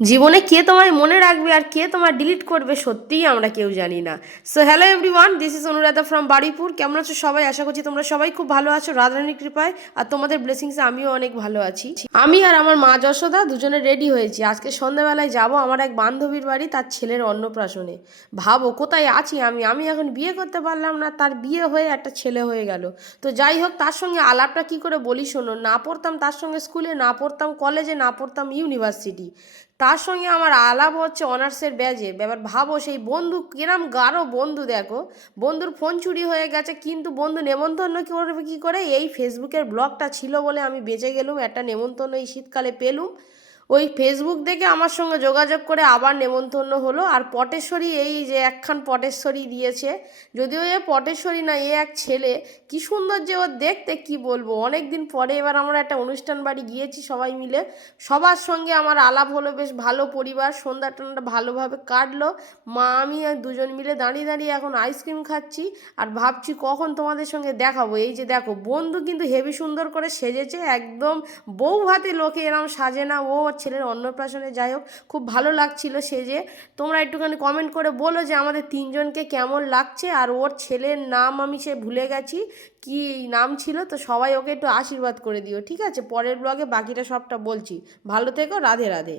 জীবনে কে তোমায় মনে রাখবে আর কে তোমার ডিলিট করবে সত্যিই আমরা কেউ জানি না। So hello everyone, this is Anuradha from Baruipur. কেমন আছো সবাই? আশা করছি তোমরা সবাই খুব ভালো আছো রাধারানীর কৃপায়, আর তোমাদের ব্লেসিংসে আমিও অনেক ভালো আছি। আমি আর আমার মা যশোদা দুজনে রেডি হয়েছি। আজকে সন্ধ্যাবেলায় যাব আমার এক বান্ধবীর বাড়ি, তার ছেলের অন্নপ্রাশনে। ভাবো কোথায় আছি আমি আমি এখন বিয়ে করতে পারলাম না, তার বিয়ে হয়ে একটা ছেলে হয়ে গেল। তো যাই হোক, তার সঙ্গে আলাপটা কি করে বলি শোনো। না পড়তাম তার সঙ্গে স্কুলে, না পড়তাম কলেজে, না পড়তাম ইউনিভার্সিটি, তার সঙ্গে আমার আলাপ হচ্ছে অনার্সের ব্যাজে। এবার ভাবো সেই বন্ধু কিরম গাঢ় বন্ধু, দেখো বন্ধুর ফোন চুরি হয়ে গেছে, কিন্তু বন্ধু নেমন্তন্ন করবে কী করে? এই ফেসবুকের ব্লগটা ছিল বলে আমি বেঁচে গেলুম, একটা নেমন্তন্ন এই শীতকালে পেলুম। ওই ফেসবুক দেখে আমার সঙ্গে যোগাযোগ করে আবার নেমন্তন্ন হলো। আর পটেশ্বরী, এই যে একখান পটেশ্বরী দিয়েছে, যদিও এ পটেশ্বরী না, এ এক ছেলে, কি সুন্দর যে ওর দেখতে, কি বলবো। অনেক দিন পরে এবার আমরা একটা অনুষ্ঠান বাড়ি গিয়েছি সবাই মিলে, সবার সঙ্গে আমার আলাপ হলো, বেশ ভালো পরিবার, সন্ধ্যা টন্ধ্যা ভালোভাবে কাটলো। মা আমি আর দুজন মিলে দাঁড়িয়ে দাঁড়িয়ে এখন আইসক্রিম খাচ্ছি আর ভাবছি কখন তোমাদের সঙ্গে দেখাবো। এই যে দেখো, বন্ধু কিন্তু হেভি সুন্দর করে সেজেছে, একদম বউ ভাতে লোকে এরম সাজে না। ও ওর ছেলের অন্নপ্রাশনে, যাই হোক খুব ভালো লাগছিল সেজে। তোমরা একটুখানি কমেন্ট করে বলো যে আমাদের তিনজনকে কেমন লাগছে। আর ওর ছেলের নাম আমি সে ভুলে গেছি, কি নাম ছিল, তো সবাই ওকে একটু আশীর্বাদ করে দিও, ঠিক আছে? পরের ব্লগে বাকিটা সবটা বলছি। ভালো থেকো, রাধে রাধে।